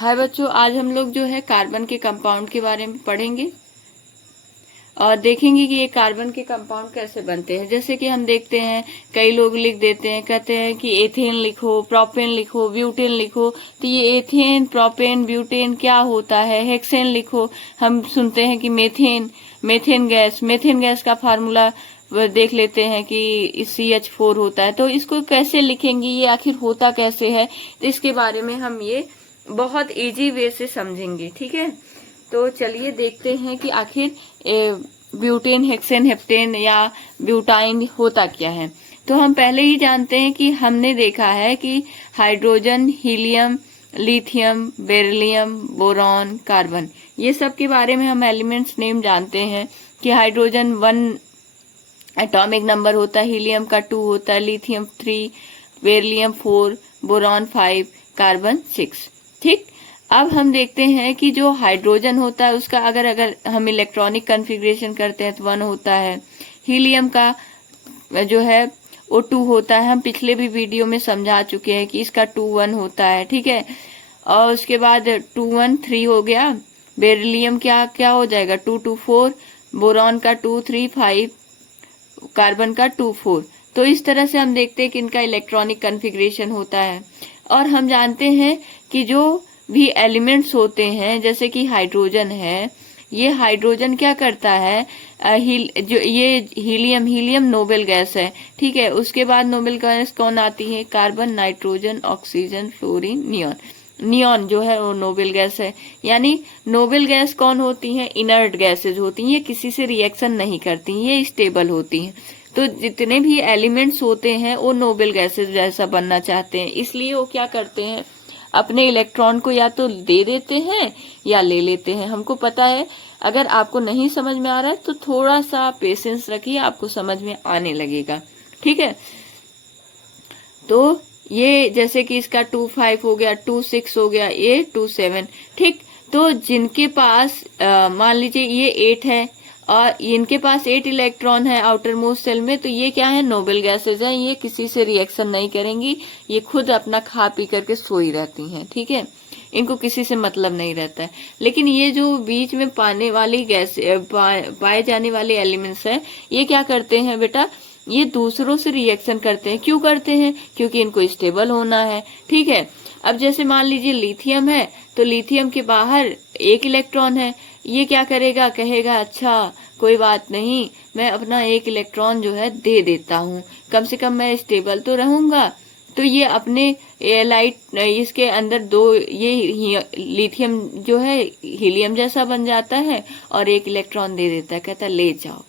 हाय बच्चों, आज हम लोग जो है कार्बन के कंपाउंड के बारे में पढ़ेंगे और देखेंगे कि ये कार्बन के कंपाउंड कैसे बनते हैं। जैसे कि हम देखते हैं कई लोग लिख देते हैं, कहते हैं कि एथेन लिखो, प्रोपेन लिखो, ब्यूटेन लिखो। तो ये एथेन, प्रोपेन, ब्यूटेन क्या होता है? हेक्सेन लिखो। हम सुनते हैं कि मेथेन गैस का फार्मूला देख लेते हैं कि CH4 होता है। तो इसको कैसे लिखेंगे, ये आखिर होता कैसे है, तो इसके बारे में हम ये बहुत इजी वे से समझेंगे। ठीक है, तो चलिए देखते हैं कि आखिर ब्यूटेन, हेक्सेन, हेप्टेन या ब्यूटाइन होता क्या है। तो हम पहले ही जानते हैं कि हमने देखा है कि hydrogen, helium, lithium, beryllium, boron, carbon, ये सब के बारे में हम एलिमेंट्स नेम जानते हैं कि हाइड्रोजन 1 एटॉमिक नंबर होता है, हीलियम का 2 होता है, लिथियम 3, बेरिलियम 4, बोरॉन 5, कार्बन 6। ठीक, अब हम देखते हैं कि जो हाइड्रोजन होता है उसका अगर हम इलेक्ट्रॉनिक कॉन्फ़िगरेशन करते हैं तो 1 होता है। हीलियम का जो है वो 2 होता है, हम पिछले भी वीडियो में समझा चुके हैं कि इसका 2-1 होता है। ठीक है, और उसके बाद 2-1-3 हो गया। बेरिलियम क्या हो जाएगा? 2-2-4, बोरॉन का 2-3-5, कार्बन का 2-4। तो इस तरह से हम देखते हैं कि इनका इलेक्ट्रॉनिक कॉन्फ़िगरेशन होता है। और हम जानते हैं कि जो भी एलिमेंट्स होते हैं, जैसे कि हाइड्रोजन है, ये हाइड्रोजन क्या करता है? जो ये हीलियम नोबेल गैस है। ठीक है, उसके बाद नोबेल गैस कौन आती है? Carbon, nitrogen, oxygen, fluorine, neon. Neon जो है वो नोबेल गैस है। यानी नोबेल गैस कौन होती है? इनर्ट गैसेज होती हैं, ये किसी से रिएक्शन नहीं करती, ये स्टेबल होती हैं। तो जितने भी एलिमेंट्स होते हैं वो नोबेल गैसेज जैसा बनना चाहते हैं, इसलिए वो क्या करते हैं? अपने इलेक्ट्रॉन को या तो दे देते हैं या ले लेते हैं। हमको पता है, अगर आपको नहीं समझ में आ रहा है तो थोड़ा सा पेशेंस रखिए, आपको समझ में आने लगेगा। ठीक है, तो ये जैसे कि इसका 2-5 हो गया, 2-6 हो गया, ये 2-7। ठीक, तो जिनके पास मान लीजिए ये 8 है और इनके पास 8 इलेक्ट्रॉन है आउटर मोस्ट शेल में, तो ये क्या है? नोबेल गैसेज हैं, ये किसी से रिएक्शन नहीं करेंगी, ये खुद अपना खा पी करके सोई रहती हैं। ठीक है, इनको किसी से मतलब नहीं रहता है। लेकिन ये जो बीच में पाने वाली गैस पाए जाने वाले एलिमेंट्स हैं, ये क्या करते हैं बेटा? ये दूसरों से रिएक्शन करते हैं। क्यों करते हैं? क्योंकि इनको स्टेबल होना है। ठीक है, अब जैसे मान लीजिए लिथियम है, तो लिथियम के बाहर 1 इलेक्ट्रॉन है, ये क्या करेगा? कहेगा अच्छा कोई बात नहीं, मैं अपना 1 इलेक्ट्रॉन जो है दे देता हूँ, कम से कम मैं स्टेबल तो रहूंगा। तो ये अपने एलाइट इसके अंदर 2 ये लिथियम जो है हीलियम जैसा बन जाता है और 1 इलेक्ट्रॉन दे देता है, कहता है ले जाओ,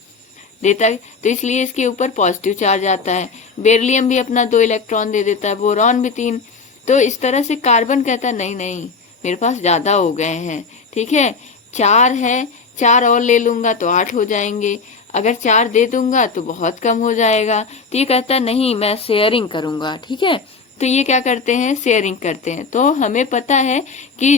देता है। तो इसलिए इसके ऊपर पॉजिटिव चार्ज आता है। बेरिलियम भी अपना 2 इलेक्ट्रॉन दे देता है, बोरॉन भी 3। तो इस तरह से कार्बन कहता है नहीं नहीं, मेरे पास ज्यादा हो गए हैं। ठीक है, 4 है, 4 और ले लूंगा तो 8 हो जाएंगे, अगर 4 दे दूंगा तो बहुत कम हो जाएगा। तो ये कहता है नहीं, मैं शेयरिंग करूंगा। ठीक है, तो ये क्या करते हैं? शेयरिंग करते हैं। तो हमें पता है कि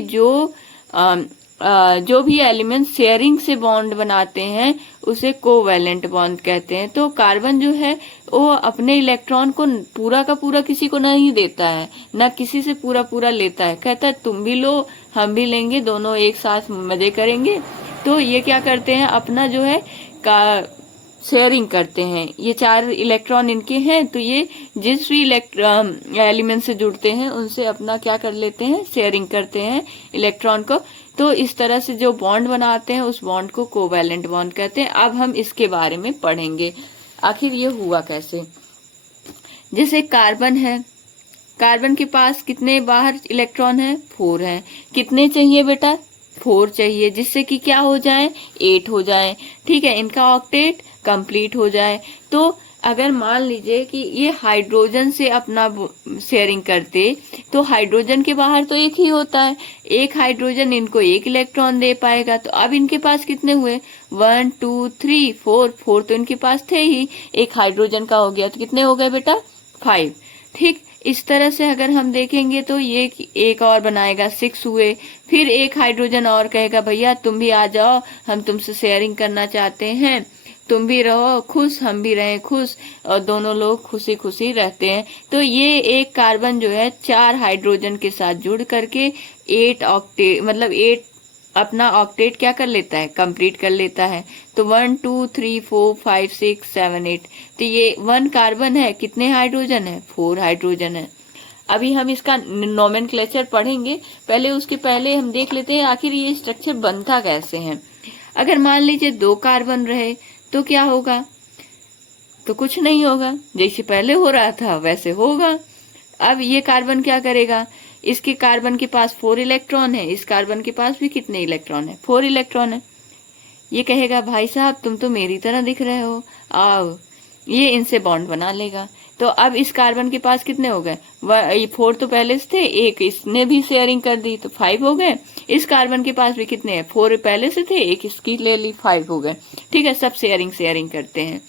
जो भी एलिमेंट शेयरिंग से बॉन्ड बनाते हैं उसे कोवैलेंट बॉन्ड कहते हैं। तो कार्बन जो है वो अपने इलेक्ट्रॉन को पूरा का पूरा किसी को नहीं देता है, ना किसी से पूरा लेता है, कहता है तुम भी लो हम भी लेंगे, दोनों एक साथ मजे करेंगे। तो ये क्या करते हैं? अपना जो है शेयरिंग करते हैं। ये 4 इलेक्ट्रॉन इनके हैं, तो ये जिस भी एलिमेंट से जुड़ते हैं उनसे अपना क्या कर लेते हैं? शेयरिंग करते हैं इलेक्ट्रॉन को। तो इस तरह से जो बॉन्ड बनाते हैं उस बॉन्ड को कोवैलेंट बॉन्ड कहते हैं। अब हम इसके बारे में पढ़ेंगे आखिर ये हुआ कैसे। जैसे कार्बन है, कार्बन के पास कितने बाहर इलेक्ट्रॉन है? 4 है। कितने चाहिए बेटा? 4 चाहिए, जिससे कि क्या हो जाए? 8 हो जाए। ठीक है, इनका ऑक्टेट कंप्लीट हो जाए। तो अगर मान लीजिए कि ये हाइड्रोजन से अपना शेयरिंग करते, तो हाइड्रोजन के बाहर तो 1 ही होता है, 1 हाइड्रोजन इनको 1 इलेक्ट्रॉन दे पाएगा। तो अब इनके पास कितने हुए? 1 2 3 4 तो इनके पास थे ही, 1 हाइड्रोजन का हो गया, तो कितने हो गए बेटा? 5। ठीक, इस तरह से अगर हम देखेंगे तो ये एक और बनाएगा, 6 हुए। फिर 1 हाइड्रोजन और कहेगा भैया तुम भी आ जाओ, हम तुमसे शेयरिंग करना चाहते हैं। तुम भी रहो खुश, हम भी रहें खुश, और दोनों लोग खुशी खुशी रहते हैं। तो ये एक कार्बन जो है 4 हाइड्रोजन के साथ जुड़ करके 8 ऑक्टेट मतलब 8 अपना ऑक्टेट क्या कर लेता है, कंप्लीट कर लेता है। तो 1 2 3 4 5 6 7 8, तो ये 1 कार्बन है, कितने हाइड्रोजन है, 4 हाइड्रोजन है। अभी हम इसका नोमेनक्लेचर पढ़ेंगे, पहले उसके पहले हम देख लेते हैं आखिर ये स्ट्रक्चर बनता कैसे है। अगर मान लीजिए 2 कार्बन रहे तो क्या होगा, तो कुछ नहीं होगा, जैसे पहले हो रहा था वैसे होगा। अब ये कार्बन क्या करेगा, इसके कार्बन के पास 4 इलेक्ट्रॉन है, इस कार्बन के पास भी कितने इलेक्ट्रॉन है, 4 इलेक्ट्रॉन है। ये कहेगा भाई साहब तुम तो मेरी तरह दिख रहे हो, आओ, ये इनसे बॉन्ड बना लेगा। तो अब इस कार्बन के पास कितने हो गए, 4 तो पहले से थे, एक इसने भी शेयरिंग कर दी तो 5 हो गए। इस कार्बन के पास भी कितने हैं, 4 पहले से थे, एक इसकी ले ली, 5 हो गए। ठीक है, सब शेयरिंग करते हैं।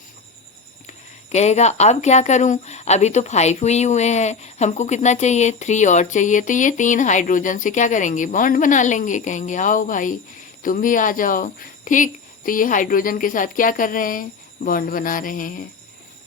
कहेगा अब क्या करूं, अभी तो 5 हुए हैं, हमको कितना चाहिए, 3 और चाहिए। तो ये 3 हाइड्रोजन से क्या करेंगे, बॉन्ड बना लेंगे, कहेंगे आओ भाई तुम भी आ जाओ। ठीक, तो ये हाइड्रोजन के साथ क्या कर रहे हैं, बॉन्ड बना रहे हैं,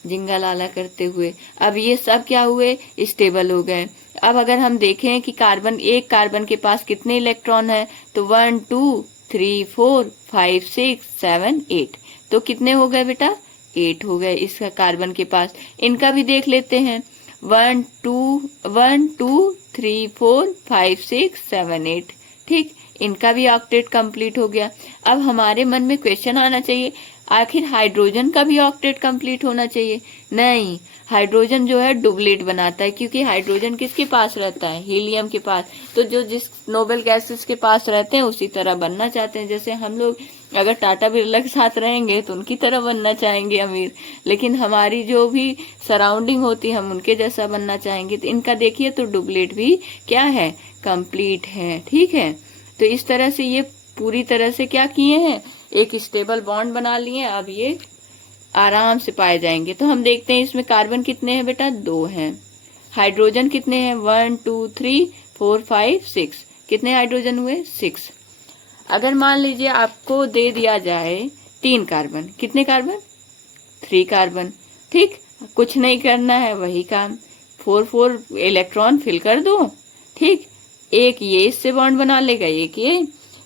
जिंगा लाला करते हुए। अब ये सब क्या हुए, स्टेबल हो गए। अब अगर हम देखें कि एक कार्बन के पास कितने इलेक्ट्रॉन है, तो 1 2 3 4 5 6 7 8, तो कितने हो गए बेटा, 8 हो गए इसका कार्बन के पास। इनका भी देख लेते हैं, 1 2 3 4 5 6 7 8, ठीक, इनका भी ऑक्टेट कंप्लीट हो गया। अब हमारे मन में क्वेश्चन आना चाहिए, आखिर हाइड्रोजन का भी ऑक्टेट कंप्लीट होना चाहिए। नहीं, हाइड्रोजन जो है डुप्लेट बनाता है, क्योंकि हाइड्रोजन किसके पास रहता है, हीलियम के पास। तो जो जिस नोबेल गैसेस के पास रहते हैं उसी तरह बनना चाहते हैं। जैसे हम लोग अगर टाटा बिरला के साथ रहेंगे तो उनकी तरह बनना चाहेंगे अमीर, लेकिन हमारी जो भी सराउंडिंग होती है हम उनके जैसा बनना चाहेंगे। तो इनका देखिए तो डुप्लेट भी क्या है, कंप्लीट है। ठीक है, तो इस तरह से ये पूरी तरह से क्या किए हैं, एक स्टेबल बॉन्ड बना लिए। अब ये आराम से पाए जाएंगे। तो हम देखते हैं इसमें कार्बन कितने हैं बेटा, 2 हैं। हाइड्रोजन कितने हैं, 1 2 3 4 5 6, कितने हाइड्रोजन हुए, 6। अगर मान लीजिए आपको दे दिया जाए 3 कार्बन, कितने कार्बन, 3 कार्बन। ठीक, कुछ नहीं करना है, वही काम, 4 इलेक्ट्रॉन फिल कर दो। ठीक, एक ये इससे बॉन्ड बना लेगा, एक ये,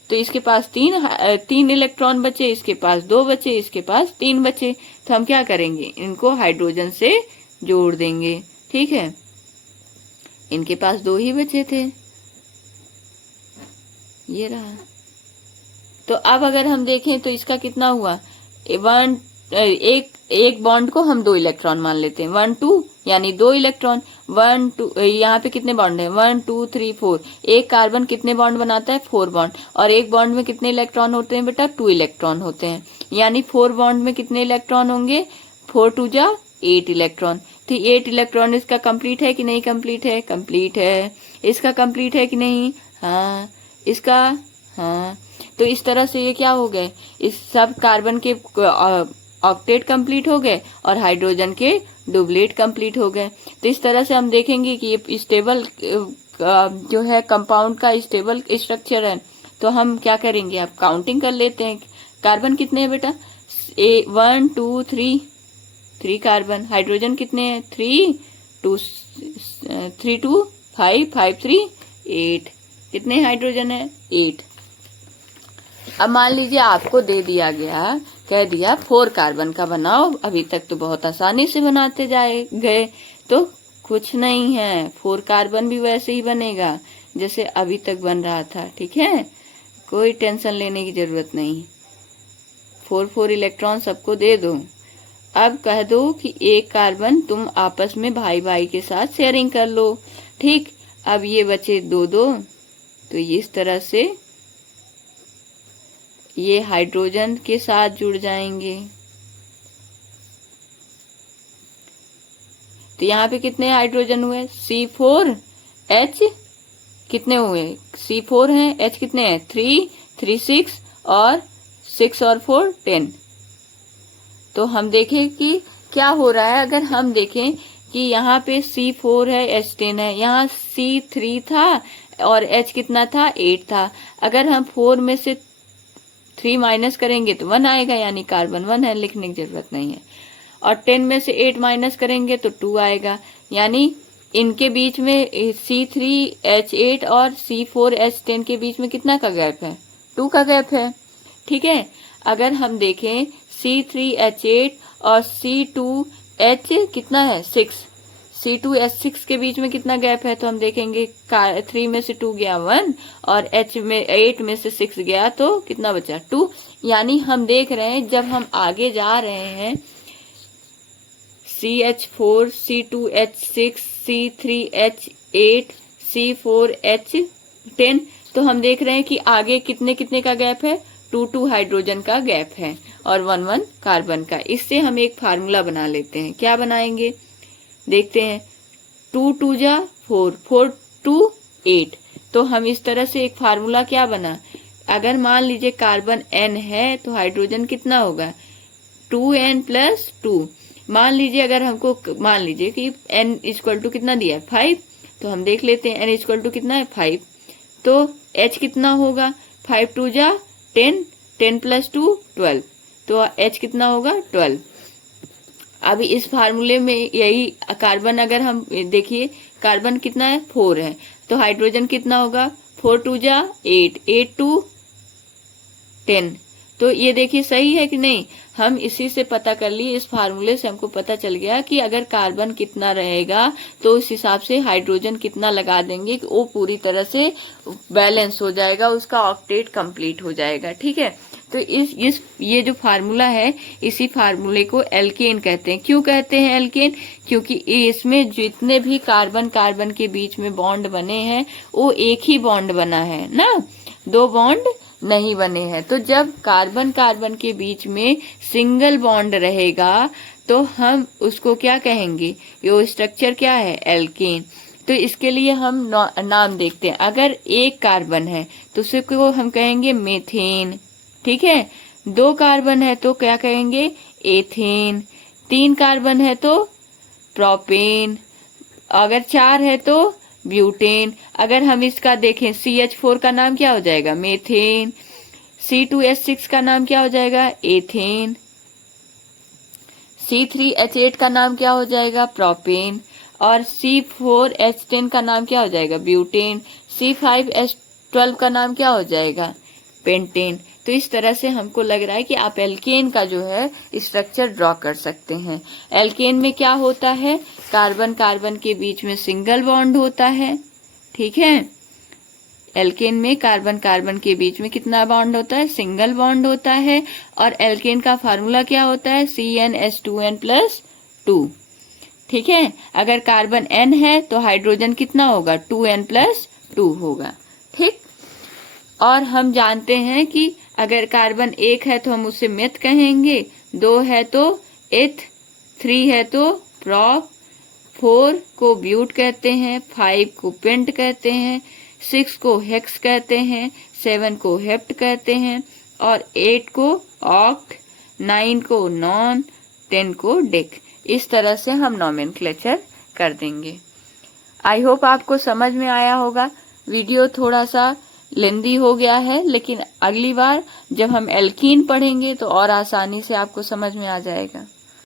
तो इसके पास 3 इलेक्ट्रॉन बचे, इसके पास 2 बचे, इसके पास 3 बचे। तो हम क्या करेंगे, इनको हाइड्रोजन से जोड़ देंगे। ठीक है, इनके पास 2 ही बचे थे, ये रहा। तो अब अगर हम देखें तो इसका कितना हुआ, एक बॉन्ड को हम 2 इलेक्ट्रॉन मान लेते हैं, 1 2 यानी 2 इलेक्ट्रॉन, 1 2 यहाँ पे कितने बॉन्ड है, 1 2 3 4, एक कार्बन कितने बॉन्ड बनाता है, 4 बॉन्ड, और एक बॉन्ड में कितने इलेक्ट्रॉन होते हैं बेटा, 2 इलेक्ट्रॉन होते हैं, यानी 4 बॉन्ड में कितने इलेक्ट्रॉन होंगे, 4 2 जा 8 इलेक्ट्रॉन। तो 8 इलेक्ट्रॉन इसका कंप्लीट है कि नहीं, कंप्लीट है, कंप्लीट है। इसका कंप्लीट है कि नहीं, हाँ, इसका, हाँ। तो इस तरह से ये क्या हो गए, इस सब कार्बन के ऑक्टेट कंप्लीट हो गए और हाइड्रोजन के डुप्लेट कंप्लीट हो गए। तो इस तरह से हम देखेंगे कि ये स्टेबल जो है कंपाउंड का स्टेबल स्ट्रक्चर है। तो हम क्या करेंगे, आप काउंटिंग कर लेते हैं, कार्बन कितने हैं बेटा, 1 2 3 कार्बन, हाइड्रोजन कितने हैं, 3 2 5 5 3 8, कितने हाइड्रोजन है, 8। अब मान लीजिए आपको दे दिया गया, कह दिया 4 कार्बन का बनाओ, अभी तक तो बहुत आसानी से बनाते गए, तो कुछ नहीं है, 4 कार्बन भी वैसे ही बनेगा जैसे अभी तक बन रहा था। ठीक है, कोई टेंशन लेने की जरूरत नहीं, 4 इलेक्ट्रॉन सबको दे दो। अब कह दो कि एक कार्बन तुम आपस में भाई भाई के साथ शेयरिंग कर लो। ठीक, अब ये बचे 2 2, तो इस तरह से ये हाइड्रोजन के साथ जुड़ जाएंगे। तो यहाँ पे कितने हाइड्रोजन हुए, C4H कितने हुए, C4 हैं, H कितने हैं, 3 3 6 और 6 और 4 10। तो हम देखें कि क्या हो रहा है, अगर हम देखें कि यहाँ पे C4 है, H10 है, यहाँ C3 था और H कितना था, 8 था। अगर हम 4 में से 3 माइनस करेंगे तो 1 आएगा, यानी कार्बन 1 है, लिखने की जरूरत नहीं है। और 10 में से 8 माइनस करेंगे तो 2 आएगा, यानी इनके बीच में C3H8 और C4H10 के बीच में कितना का गैप है? 2 का गैप है। ठीक है, अगर हम देखें C3H8 और C2H कितना है? 6, C2H6 के बीच में कितना गैप है? तो हम देखेंगे 3 में से 2 गया 1 और 8 में से 6 गया तो कितना बचा? 2। यानी हम देख रहे हैं जब हम आगे जा रहे हैं CH4, C2H6, C3H8, C4H10, तो हम देख रहे हैं कि आगे कितने कितने का गैप है? 2 हाइड्रोजन का गैप है और 1 कार्बन का। इससे हम एक फार्मूला बना लेते हैं। क्या बनाएंगे? देखते हैं। 2 जा 4, 4 2 8। तो हम इस तरह से एक फार्मूला क्या बना, अगर मान लीजिए कार्बन N है तो हाइड्रोजन कितना होगा? 2N + 2। मान लीजिए अगर हमको मान लीजिए कि N = कितना दिया है? 5। तो हम देख लेते हैं N = कितना है? 5। तो H कितना होगा? 5 2 जा 10, 10 + 2 12। तो H कितना होगा? 12। अभी इस फार्मूले में यही कार्बन अगर हम देखिए, कार्बन कितना है? 4 है, तो हाइड्रोजन कितना होगा? 4 2 जा 8, 8 2 10। तो ये देखिए सही है कि नहीं? हम इसी से पता कर लिए, इस फार्मूले से हमको पता चल गया कि अगर कार्बन कितना रहेगा तो उस हिसाब से हाइड्रोजन कितना लगा देंगे कि वो पूरी तरह से बैलेंस हो जाएगा, उसका ऑक्टेट कंप्लीट हो जाएगा। ठीक है, तो ये जो फार्मूला है, इसी फार्मूले को एल्केन कहते हैं। क्यों कहते हैं एल्केन? क्योंकि इसमें जितने भी कार्बन कार्बन के बीच में बॉन्ड बने हैं वो एक ही बॉन्ड बना है ना, 2 बॉन्ड नहीं बने हैं। तो जब कार्बन कार्बन के बीच में सिंगल बॉन्ड रहेगा तो हम उसको क्या कहेंगे? ये स्ट्रक्चर क्या है? एल्केन। तो इसके लिए हम नाम देखते हैं। अगर एक कार्बन है तो उसको हम कहेंगे मेथेन। ठीक है, 2 कार्बन है तो क्या कहेंगे? एथेन। 3 कार्बन है तो प्रोपेन। अगर 4 है तो ब्यूटेन। अगर हम इसका देखें, CH4 का नाम क्या हो जाएगा? मेथेन। C2H6 का नाम क्या हो जाएगा? एथेन। C3H8 का नाम क्या हो जाएगा? प्रोपेन। और C4H10 का नाम क्या हो जाएगा? ब्यूटेन। C5H12 का नाम क्या हो जाएगा? पेंटेन। तो इस तरह से हमको लग रहा है कि आप एल्केन का जो है स्ट्रक्चर ड्रॉ कर सकते हैं। एल्केन में क्या होता है? कार्बन कार्बन के बीच में सिंगल बॉन्ड होता है। ठीक है, एल्केन में कार्बन कार्बन के बीच में कितना बॉन्ड होता है? सिंगल बॉन्ड होता है। और एल्केन का फार्मूला क्या होता है? CnH2n + 2। ठीक है, अगर कार्बन N है तो हाइड्रोजन कितना होगा? 2N + 2 होगा। ठीक, और हम जानते हैं कि अगर कार्बन 1 है तो हम उसे मेथ कहेंगे, 2 है तो एथ, 3 है तो प्रोप, 4 को ब्यूट कहते हैं, 5 को पेंट कहते हैं, 6 को हेक्स कहते हैं, 7 को हेप्ट कहते हैं और 8 को ऑक्ट, 9 को नॉन, 10 को डेक। इस तरह से हम नोमेनक्लेचर कर देंगे। आई होप आपको समझ में आया होगा। वीडियो थोड़ा सा लेंदी हो गया है, लेकिन अगली बार जब हम एल्कीन पढ़ेंगे तो और आसानी से आपको समझ में आ जाएगा।